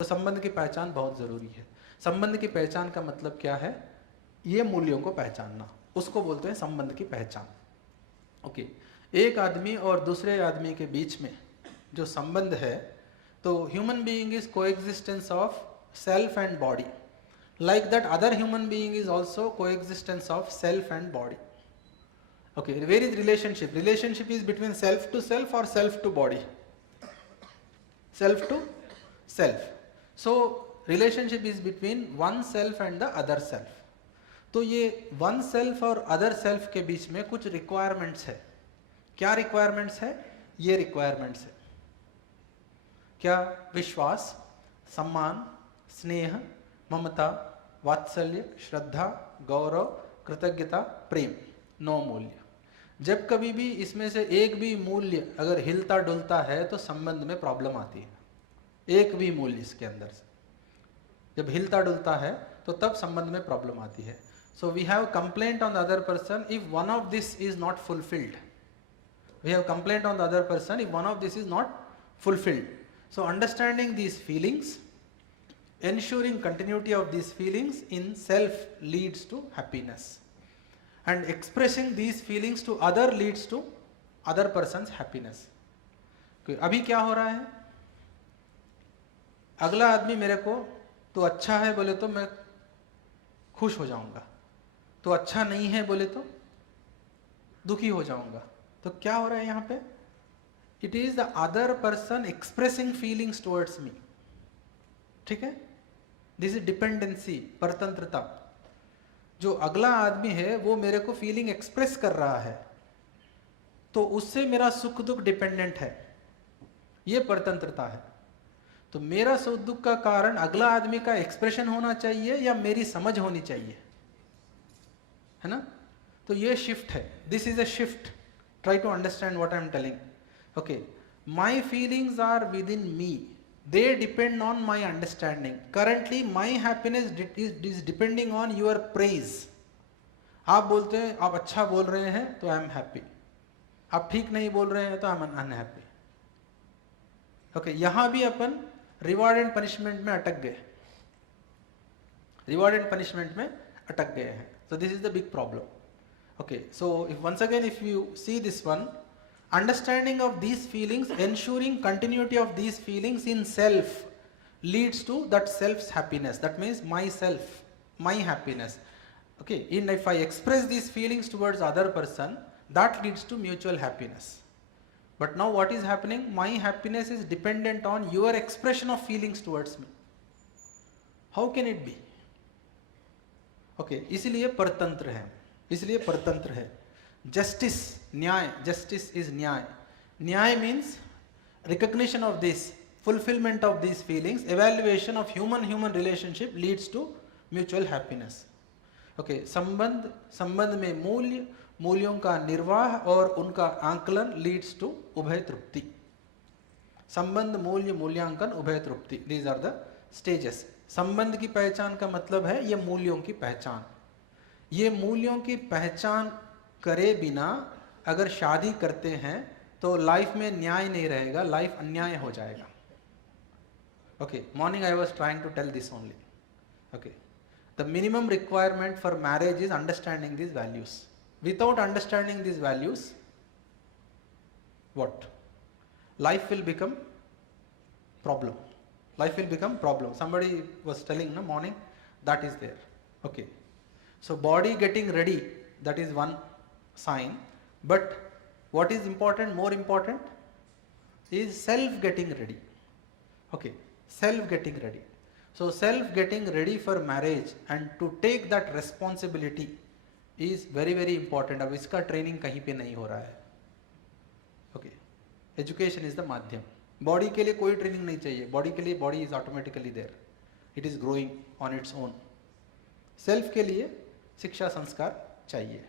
तो संबंध की पहचान बहुत ज़रूरी है। संबंध की पहचान का मतलब क्या है? ये मूल्यों को पहचानना, उसको बोलते हैं संबंध की पहचान। ओके, एक आदमी और दूसरे आदमी के बीच में जो संबंध है, तो human being is coexistence of self and body, like that other human being is also coexistence of self and body. Okay, where is relationship? Relationship is between self to self or self to body? Self to self. So relationship is between one self and the other self. तो ये one self और other self के बीच में कुछ requirements है. क्या requirements है? ये रिक्वायरमेंट्स है क्या? विश्वास, सम्मान, स्नेह, ममता, वात्सल्य, श्रद्धा, गौरव, कृतज्ञता, प्रेम. 9 मूल्य. जब कभी भी इसमें से एक भी मूल्य अगर हिलता डुलता है तो संबंध में प्रॉब्लम आती है. एक भी मूल्य इसके अंदर से जब हिलता डुलता है तो तब संबंध में प्रॉब्लम आती है. So we have complaint on the other person if one of this is not fulfilled. We have complaint on the other person if one of this is not fulfilled. So understanding these feelings, ensuring continuity of these feelings in self leads to happiness, and expressing these feelings to other leads to other person's happiness. अभी क्या हो रहा है? अगला आदमी मेरे को तो अच्छा है बोले तो मैं खुश हो जाऊंगा, तो अच्छा नहीं है बोले तो दुखी हो जाऊंगा. तो क्या हो रहा है यहाँ पे? It is the other person expressing feelings towards me. ठीक है, दिस इज डिपेंडेंसी, परतंत्रता. जो अगला आदमी है वो मेरे को फीलिंग एक्सप्रेस कर रहा है तो उससे मेरा सुख दुख डिपेंडेंट है, ये परतंत्रता है. तो मेरा सुख दुख का कारण अगला आदमी का एक्सप्रेशन होना चाहिए या मेरी समझ होनी चाहिए, है ना? तो ये शिफ्ट है. This is a shift. Try to understand what I am telling. Okay, my feelings are within me. They depend on my understanding. Currently, my happiness is depending on your praise. आप बोलते हैं, आप अच्छा बोल रहे हैं तो I am happy. आप ठीक नहीं बोल रहे हैं तो आई एम अनहैप्पी. ओके, यहां भी अपन रिवॉर्ड एंड पनिशमेंट में अटक गए. रिवॉर्ड एंड पनिशमेंट में अटक गए हैं. So this is the big problem. Okay, so if once again if you see this one, understanding of these feelings, ensuring continuity of these feelings in self leads to that self's happiness. That means myself, my happiness. Okay, and if I express these feelings towards other person, that leads to mutual happiness. But now what is happening? My happiness is dependent on your expression of feelings towards me. How can it be? Okay, इसलिए परतंत्र है, इसलिए परतंत्र है. Justice, न्याय, justice is न्याय. न्याय means recognition of this, fulfillment of these feelings, evaluation of human relationship leads to mutual happiness. Okay, संबंध में मूल्य, मूल्यों का निर्वाह और उनका आंकलन leads to उभय तृप्ति. संबंध, मूल्य, मूल्यांकन, उभय तृप्ति, these are the stages. संबंध की पहचान का मतलब है ये मूल्यों की पहचान. ये मूल्यों की पहचान करे बिना अगर शादी करते हैं तो लाइफ में न्याय नहीं रहेगा, लाइफ अन्याय हो जाएगा. Okay, morning I was trying to tell this only. Okay, the minimum requirement for marriage is understanding this values. Without understanding this values, what? Life will become problem. Life will become problem. Somebody was telling no morning, that is there. Okay, so body getting ready, that is one sign, but what is important, more important is self getting ready. Okay, self getting ready. So self getting ready for marriage and to take that responsibility is very very important. अब इसका training कहीं पे नहीं हो रहा है. Okay, education is the माध्यम. Body के लिए कोई ट्रेनिंग नहीं चाहिए. बॉडी के लिए body is automatically there, it is growing on its own. Self के लिए शिक्षा संस्कार चाहिए.